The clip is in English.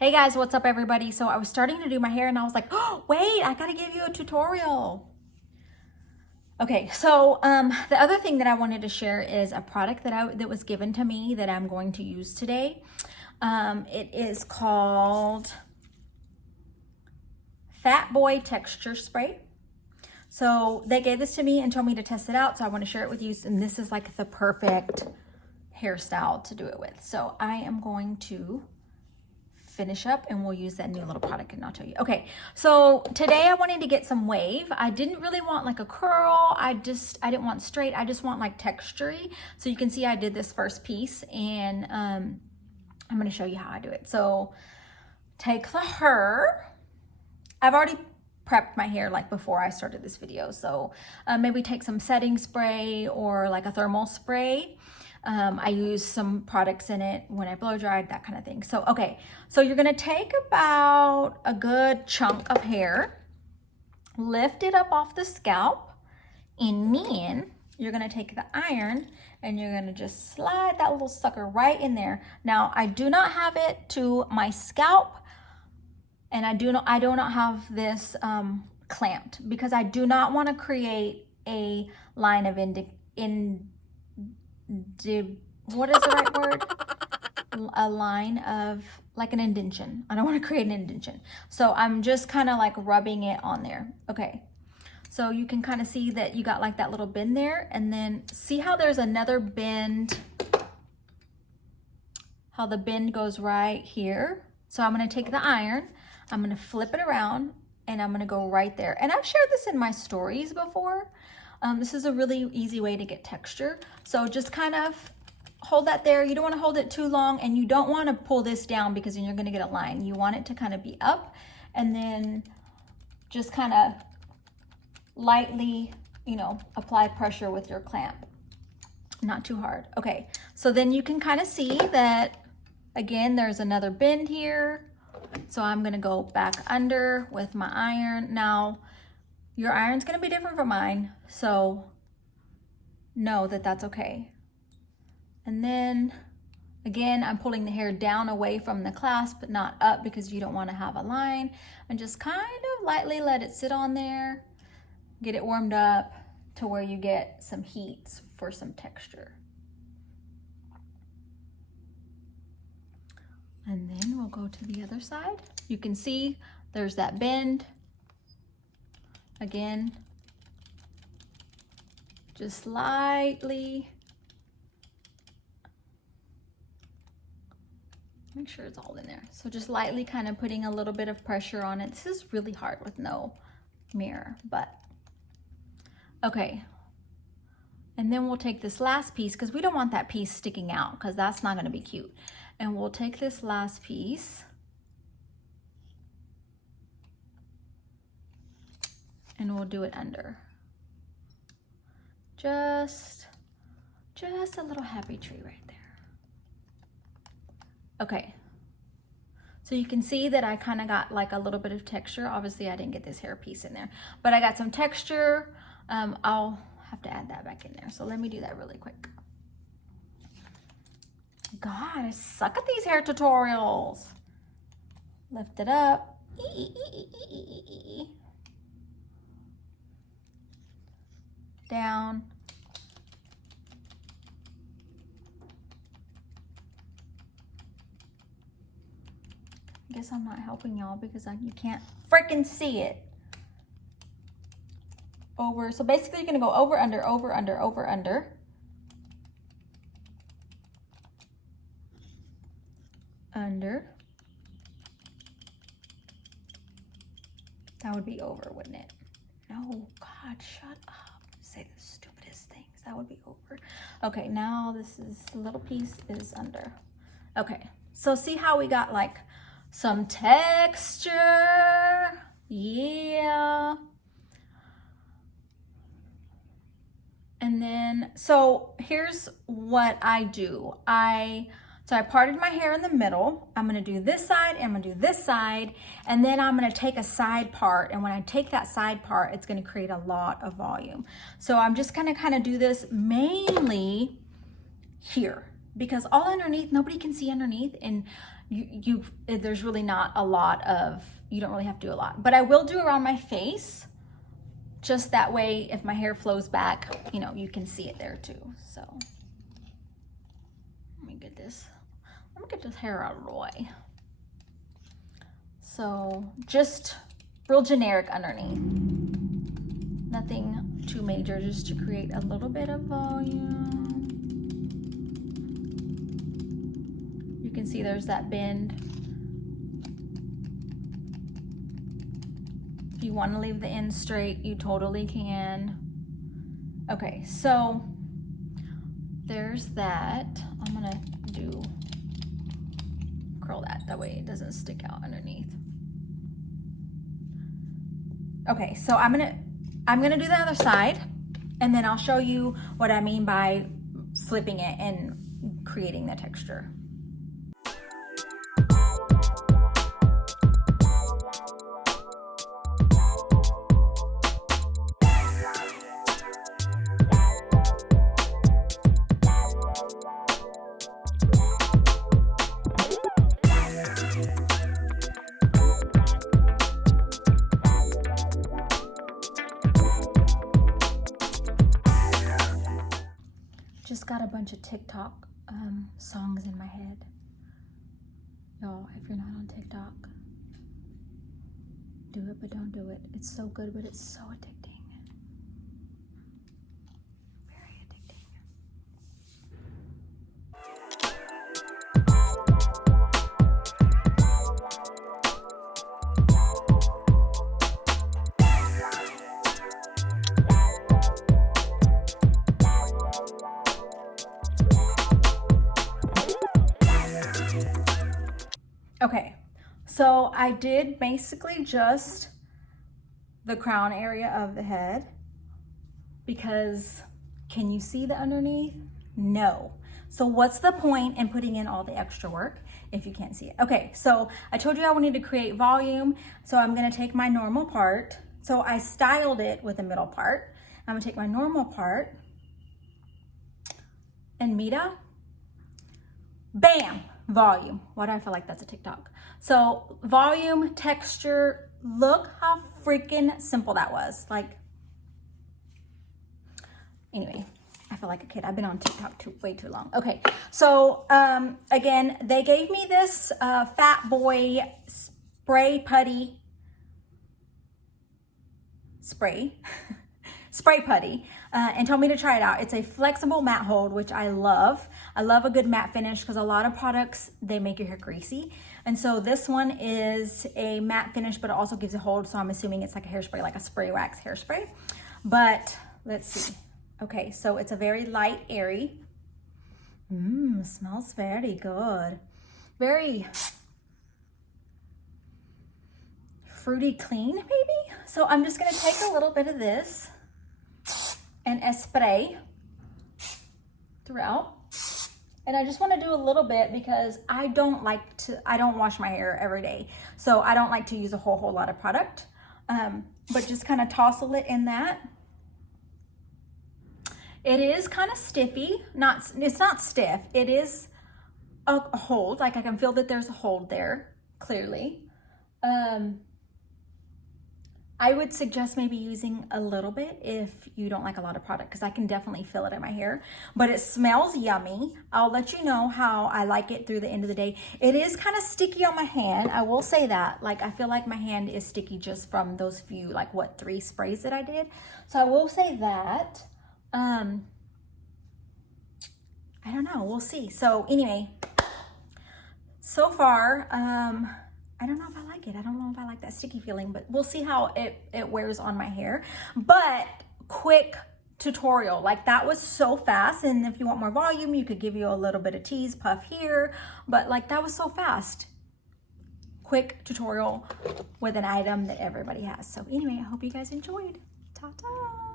Hey guys, what's up everybody? So I was starting to do my hair and I was like, oh, wait, I gotta give you a tutorial. Okay, so the other thing that I wanted to share is a product that was given to me that I'm going to use today. It is called Fat Boy Texture Spray. So they gave this to me and told me to test it out, so I want to share it with you. And this is like the perfect hairstyle to do it with. So I am going to finish up and we'll use that new little product and I'll tell you. Okay, so today I wanted to get some wave. I didn't really want like a curl. I didn't want straight. I just want like textury. So you can see I did this first piece and I'm going to show you how I do it. So take the I've already prepped my hair like before I started this video. So maybe take some setting spray or like a thermal spray. I use some products in it when I blow dried, that kind of thing. So, okay, so you're gonna take about a good chunk of hair, lift it up off the scalp, and then you're gonna take the iron and you're gonna just slide that little sucker right in there. Now, I do not have it to my scalp, and I do not have this clamped because I do not want to create a line of what is the right word? A line of like an indentation. I don't want to create an indentation. So I'm just kind of like rubbing it on there. Okay. So you can kind of see that you got like that little bend there, and then see how there's another bend, how the bend goes right here. So I'm going to take the iron, I'm going to flip it around, and I'm going to go right there. And I've shared this in my stories before. This is a really easy way to get texture. So just kind of hold that there. You don't want to hold it too long, and you don't want to pull this down because then you're going to get a line. You want it to kind of be up, and then just kind of lightly, apply pressure with your clamp. Not too hard. Okay, so then you can kind of see that, again, there's another bend here. So I'm going to go back under with my iron. Now, your iron's going to be different from mine, so know that that's okay. And then, again, I'm pulling the hair down away from the clasp, but not up because you don't want to have a line. And just kind of lightly let it sit on there. Get it warmed up to where you get some heat for some texture. And then we'll go to the other side. You can see there's that bend. Again, just lightly. Make sure it's all in there. So just lightly kind of putting a little bit of pressure on it. This is really hard with no mirror, but okay. And then we'll take this last piece because we don't want that piece sticking out because that's not going to be cute. And we'll take this last piece and we'll do it under. Just a little happy tree right there. Okay. So you can see that I kind of got like a little bit of texture. Obviously I didn't get this hair piece in there, but I got some texture. I'll have to add that back in there. So let me do that really quick. God, I suck at these hair tutorials. Lift it up. Down. I guess I'm not helping y'all because you can't freaking see it. Over. So basically you're going to go over, under, over, under, over, under. Under. That would be over, wouldn't it? No, God, shut up. Say the stupidest things. That would be over. Okay, now this is, the little piece is under. Okay, so see how we got like some texture? Yeah. And then, so here's what I do. So I parted my hair in the middle. I'm gonna do this side, and I'm gonna do this side, and then I'm gonna take a side part, and when I take that side part, it's gonna create a lot of volume. So I'm just gonna kind of do this mainly here, because all underneath, nobody can see underneath, and there's really not a lot of, you don't really have to do a lot, but I will do around my face, just that way if my hair flows back, you know, you can see it there too. So let me get this hair out of the way. So just real generic underneath, nothing too major, just to create a little bit of volume. You can see there's that bend. If you want to leave the end straight, you totally can. Okay, so there's that. I'm gonna curl that way it doesn't stick out underneath. Okay, so I'm gonna do the other side, and then I'll show you what I mean by flipping it and creating the texture. Just got a bunch of TikTok songs in my head. Y'all, if you're not on TikTok, do it, but don't do it. It's so good, but it's so addicting. Very addicting. Okay, so I did basically just the crown area of the head, because can you see the underneath? No. So what's the point in putting in all the extra work if you can't see it? Okay, so I told you I wanted to create volume, so I'm gonna take my normal part. So I styled it with the middle part. I'm gonna take my normal part and Mita, bam! Volume. Why do I feel like that's a TikTok? So volume, texture, look how freaking simple that was. Like, anyway, I feel like a kid. I've been on TikTok way too long. Okay, so again, they gave me this Fat Boy spray putty spray putty and told me to try it out. It's a flexible matte hold, which I love. I love a good matte finish because a lot of products, they make your hair greasy. And so this one is a matte finish, but it also gives a hold. So I'm assuming it's like a hairspray, like a spray wax hairspray. But let's see. Okay, so it's a very light, airy. Smells very good. Very fruity clean, maybe. So I'm just gonna take a little bit of this and spray throughout. And I just want to do a little bit because I don't wash my hair every day. So I don't like to use a whole lot of product, but just kind of tousle it in that. It is kind of stiffy, it's not stiff. It is a hold, like I can feel that there's a hold there, clearly. I would suggest maybe using a little bit if you don't like a lot of product, because I can definitely feel it in my hair, but it smells yummy. I'll let you know how I like it through the end of the day. It is kind of sticky on my hand. I will say that, like, I feel like my hand is sticky just from those few, like, what, 3 sprays that I did. So I will say that. I don't know, we'll see. So anyway, so far, I don't know if I like it. I don't know if I like that sticky feeling, but we'll see how it wears on my hair. But quick tutorial, like that was so fast. And if you want more volume, you could give you a little bit of tease puff here, but like that was so fast. Quick tutorial with an item that everybody has. So anyway, I hope you guys enjoyed. Ta-ta.